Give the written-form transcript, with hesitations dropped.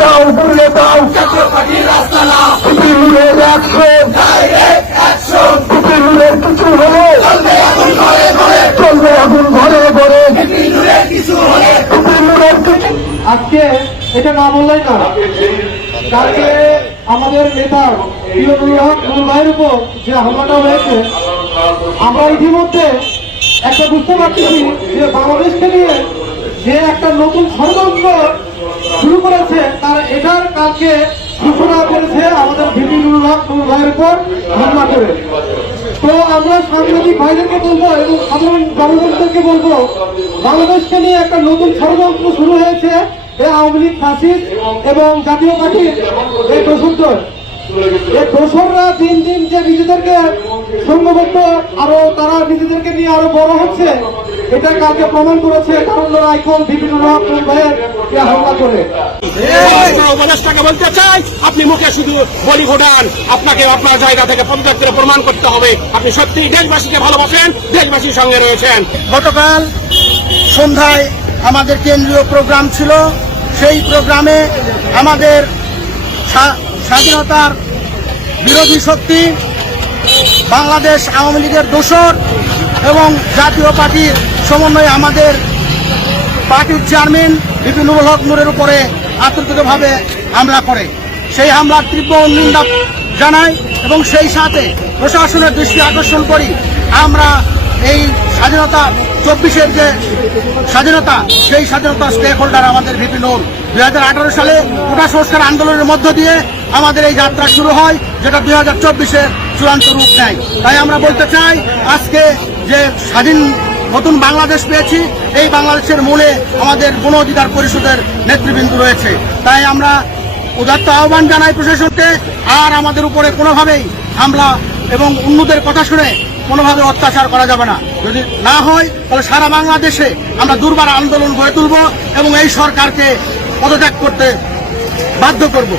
দাও ঘুরিয়ে দাও কুপিনুরের অ্যাকশন কুপিনুরের কিছু হলে চলবে আগুন ঘরে ঘরে কুপিনুরের কিছু আজকে এটা না বললেই না। কালকে আমাদের নেতা নুরুল ভাইয়ের উপর যে হামলাটা হয়েছে, আমরা ইতিমধ্যে একটা বুঝতে পারছি যে বাংলাদেশকে নিয়ে যে একটা নতুন ষড়যন্ত্র শুরু করেছে, তার এটার কালকে ঘোষণা করেছে আমাদের ভিপি নুরুল ভাইয়ের উপর হামলা করে। তো আমরা সাংবাদিক ভাইদেরকে বলবো এবং সাধারণ জনগণদেরকে বলবো, বাংলাদেশকে নিয়ে একটা নতুন ষড়যন্ত্র শুরু হয়েছে এই আওয়ামী লীগ ফ্যাসিস্ট এবং জাতীয় পার্টির এই দোসরদের। এই দোসররা দিন দিন যে নিজেদেরকে সংঘবদ্ধ আরো তারা নিজেদেরকে নিয়ে আরো বড় হচ্ছে, এটা কালকে প্রমাণ করেছে কারণ আইকন বিভিন্ন ভাইয়ের হামলা করে। উপদেষ্টাকে বলতে চাই, আপনি মুখে শুধু বলি ঘোটান, আপনাকে আপনার জায়গা থেকে পদত্যাগের প্রমাণ করতে হবে আপনি সত্যিই দেশবাসীকে ভালোবাসেন, দেশবাসীর সঙ্গে রয়েছেন। গতকাল সন্ধ্যায় আমাদের কেন্দ্রীয় প্রোগ্রাম ছিল। সেই প্রোগ্রামে আমাদের স্বাধীনতার বিরোধী শক্তি বাংলাদেশ আওয়ামী লীগের দোসর এবং জাতীয় পার্টির সমন্বয়ে আমাদের পার্টির চেয়ারম্যান ভিপি নুরুল হক নূরের উপরে আতঙ্কিতভাবে হামলা করে। সেই হামলার তীব্র নিন্দা জানাই এবং সেই সাথে প্রশাসনের দৃষ্টি আকর্ষণ করি। আমরা এই স্বাধীনতা 24-এর যে স্বাধীনতা, সেই স্বাধীনতা স্টেক হোল্ডার আমাদের ভিপি নূর। 2018 সালে কোটা সংস্কার আন্দোলনের মধ্য দিয়ে আমাদের এই যাত্রা শুরু হয়, যেটা 2024-এর চূড়ান্ত রূপ নেয়। তাই আমরা বলতে চাই, আজকে যে স্বাধীন নতুন বাংলাদেশ পেয়েছি, এই বাংলাদেশের মূলে আমাদের গণ অধিকার পরিষদের নেতৃবৃন্দ রয়েছে। তাই আমরা উদাত্ত আহ্বান জানাই প্রশাসনকে, আর আমাদের উপরে কোনোভাবেই হামলা এবং অন্যদের কথা শুনে কোনোভাবে অত্যাচার করা যাবে না। যদি না হয় তাহলে সারা বাংলাদেশে আমরা দুর্বার আন্দোলন গড়ে তুলব এবং এই সরকারকে পদত্যাগ করতে বাধ্য করব।